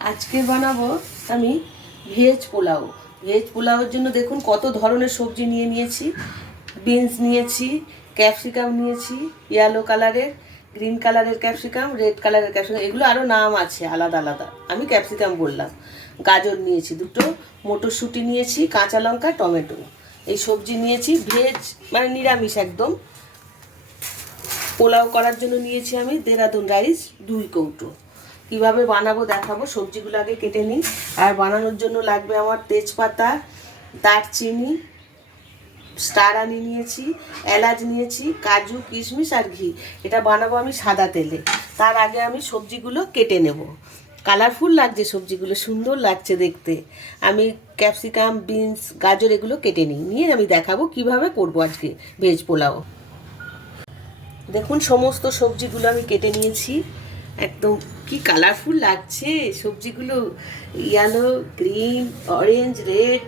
আজকে বানাবো আমি ভেজ পোলাও। ভেজ পোলাওয়ের জন্য দেখুন কত ধরনের সবজি নিয়েছি। বিনস নিয়েছি, ক্যাপসিকাম নিয়েছি, ইয়েলো কালারের, গ্রিন কালারের ক্যাপসিকাম, রেড কালারের ক্যাপসিকাম, এগুলো আরও নাম আছে আলাদা আলাদা, আমি ক্যাপসিকাম বললাম। গাজর নিয়েছি দুটো, মটরশুঁটি নিয়েছি, কাঁচা লঙ্কা, টমেটো, এই সবজি নিয়েছি। ভেজ মানে নিরামিষ একদম। পোলাও করার জন্য নিয়েছি আমি দেরাদুন রাইস 2 কৌটো। কীভাবে বানাবো দেখাবো। সবজিগুলো আগে কেটে নিই। আর বানানোর জন্য লাগবে আমার তেজপাতা, দারচিনি, স্টার আনি নিয়েছি, এলাচ নিয়েছি, কাজু, কিশমিশ আর ঘি। এটা বানাবো আমি সাদা তেলে। তার আগে আমি সবজিগুলো কেটে নেব। কালারফুল লাগছে সবজিগুলো, সুন্দর লাগছে দেখতে। আমি ক্যাপসিকাম, বিনস, গাজর এগুলো কেটে নিয়ে আমি দেখাবো কিভাবে করবো আজকে ভেজ পোলাও। দেখুন সমস্ত সবজিগুলো আমি কেটে নিয়েছি। একদম কি কালারফুল লাগছে সবজিগুলো, ইয়েলো, গ্রিন, অরেঞ্জ, রেড,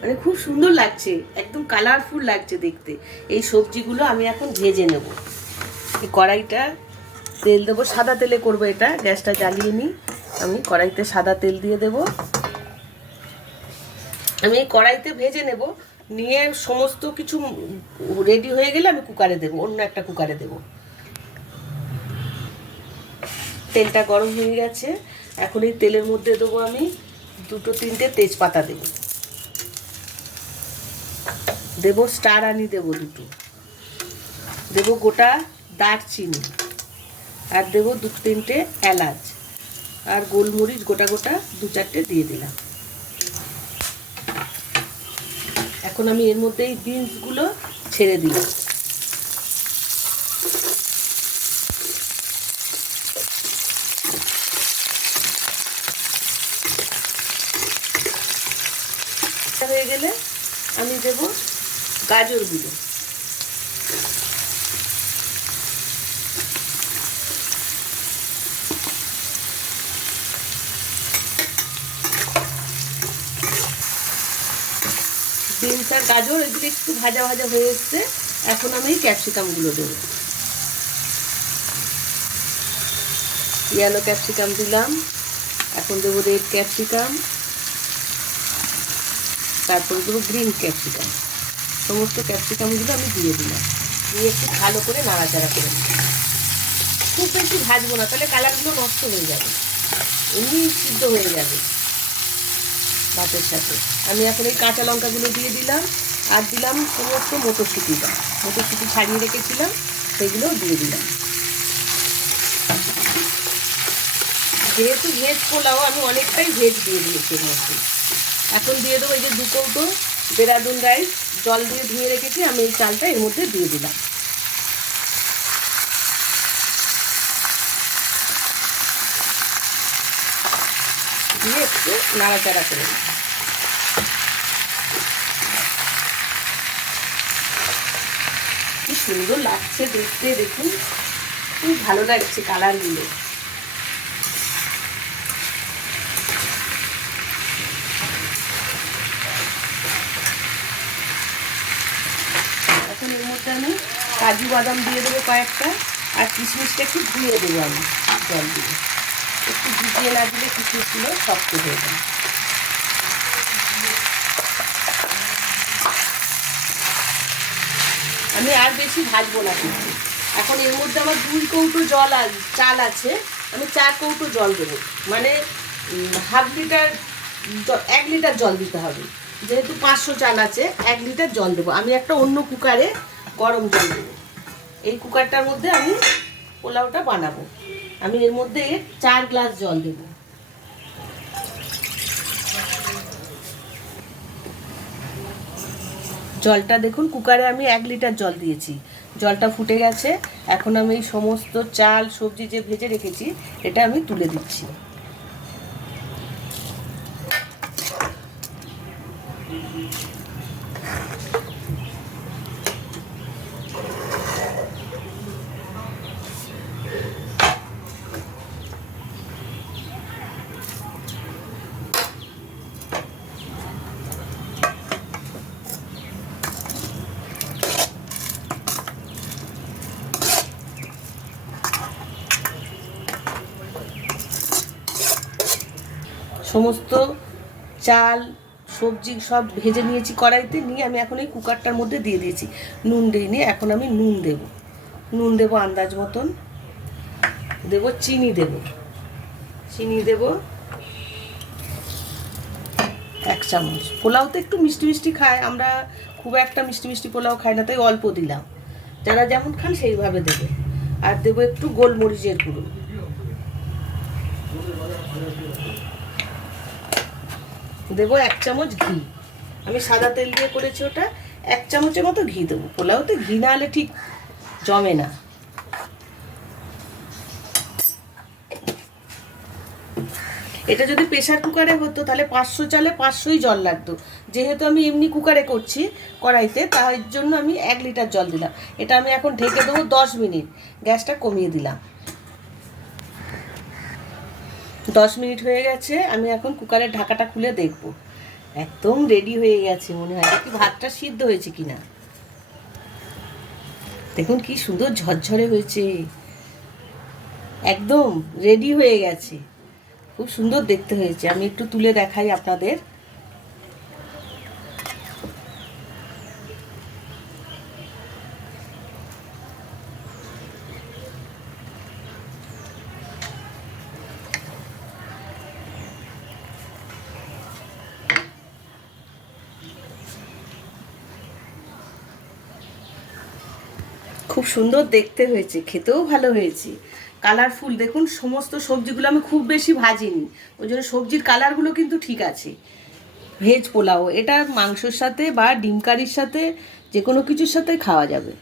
মানে খুব সুন্দর লাগছে, একদম কালারফুল লাগছে দেখতে। এই সবজিগুলো আমি এখন ভেজে নেব। এই কড়াইটা তেল দেবো, সাদা তেলে করবো এটা। গ্যাসটা জ্বালিয়ে নিই। আমি কড়াইতে সাদা তেল দিয়ে দেব। আমি এই কড়াইতে ভেজে নেব। নিয়ে সমস্ত কিছু রেডি হয়ে গেলে আমি কুকারে দেবো, অন্য একটা কুকারে দেবো। তেলটা গরম হয়ে গেছে। এখন এই তেলের মধ্যে দেবো আমি 2-3টে তেজপাতা দেবো। দেবো স্টার আনি দেবো 2টো। দেবো গোটা দারচিনি। আর দেবো 2-3টে এলাচ। আর গোলমরিচ গোটা গোটা 2-4টে দিয়ে দিলাম। এখন আমি এর মধ্যে এই বিনসগুলো ছেড়ে দিলাম। হয়ে গেলে আমি দেব গাজরগুলো। বিনস আর গাজর এগুলো একটু ভাজা ভাজা হয়ে এসছে। এখন আমি ক্যাপসিকামগুলো দেবো। ইয়েলো ক্যাপসিকাম দিলাম। এখন দেবো রেড ক্যাপসিকাম। তারপরে দেবো গ্রিন ক্যাপসিকাম। সমস্ত ক্যাপসিকামগুলো আমি দিয়ে দিলাম। দিয়ে একটু ভালো করে নাড়াচাড়া করে দিই। খুব বেশি ভাজবো না, তাহলে কালারগুলো নষ্ট হয়ে যাবে, এমনি সিদ্ধ হয়ে যাবে ভাতের সাথে। আমি এখন এই কাঁচা লঙ্কাগুলো দিয়ে দিলাম। আর দিলাম সমস্ত মটরশুঁটি ছাড়িয়ে রেখেছিলাম, সেগুলোও দিয়ে দিলাম। যেহেতু ভেজ পোলাও, আমি অনেকটাই ভেজ দিয়ে দিয়েছি এর মধ্যে। এখন দিয়ে দেবো এই যে 2 কৌটো দেরাদুন রাইস জল দিয়ে ধুয়ে রেখেছি, আমি এই চালটা এর মধ্যে দিয়ে দিলাম। দিয়ে একটু নাড়াচাড়া করে দিই। কি সুন্দর লাগছে দেখতে, দেখুন খুব ভালো লাগছে কালারগুলো। এখন এর মধ্যে আমি কাজু বাদাম দিয়ে দেবো কয়েকটা। আর কিশমিশটা একটু ধুয়ে দেবো আমি জল দিয়ে। একটু ভিজিয়ে না দিলে কিশমিশগুলো শক্ত হয়ে যাবে। আমি আর বেশি ভাজবো না কিন্তু। এখন এর মধ্যে আমার 2 কৌটো চাল আছে, আমি 4 কৌটো জল দেবো। মানে হাফ লিটার 1 লিটার জল দিতে হবে। যেহেতু 500 চাল আছে, 1 লিটার জল দেবো। আমি একটা অন্য কুকারে গরম জল দেবো। এই কুকারটার মধ্যে আমি পোলাওটা বানাবো। আমি এর মধ্যে 4 গ্লাস জল দেবো। জলটা দেখুন, কুকারে আমি 1 লিটার জল দিয়েছি। জলটা ফুটে গেছে। এখন আমি এই সমস্ত চাল সবজি যে ভেজে রেখেছি এটা আমি তুলে দিচ্ছি। সমস্ত চাল সবজি সব ভেজে নিয়েছি কড়াইতে, নিয়ে আমি এখন এই কুকারটার মধ্যে দিয়ে দিয়েছি। নুন দিইনি, এখন আমি নুন দেবো আন্দাজ মতন, দেবো চিনি দেবো 1 চামচ। পোলাওতে একটু মিষ্টি মিষ্টি খায়, আমরা খুব একটা মিষ্টি মিষ্টি পোলাও খাই না, তাই অল্প দিলাম। যারা যেমন খান সেইভাবে দেবে। আর দেবো একটু গোলমরিচের গুঁড়ো, দেবো 1 চামচ ঘি। আমি সাদা তেল দিয়ে করেছি ওটা, 1 চামচের মতো ঘি দেবো। পোলাওতে ঘি না হলে ঠিক জমে না। এটা যদি প্রেসার কুকারে হতো তাহলে 500 চালে 500ই জল লাগতো। যেহেতু আমি এমনি কুকারে করছি কড়াইতে, তার জন্য আমি 1 লিটার জল দিলাম। এটা আমি এখন ঢেকে দেবো 10 মিনিট। গ্যাসটা কমিয়ে দিলাম। 10 মিনিট হয়ে গেছে। আমি এখন কুকারের ঢাকাটা খুলে দেখব। একদম রেডি হয়ে গেছে মনে হয়। দেখি ভাতটা সিদ্ধ হয়েছে কিনা। দেখুন কি সুন্দর ঝরঝরে হয়েছে, একদম রেডি হয়ে গেছে। খুব সুন্দর দেখতে হয়েছে। আমি একটু তুলে দেখাই আপনাদের। খুব সুন্দর দেখতে হয়েছে, খেতেও ভালো হয়েছে, কালারফুল। দেখুন সমস্ত সবজিগুলো আমি খুব বেশি ভাজিনি, ওই জন্য সবজির কালারগুলো কিন্তু ঠিক আছে। ভেজ পোলাও এটা মাংসর সাথে বা ডিম কারির সাথে যে কোনো কিছুর সাথে খাওয়া যাবে।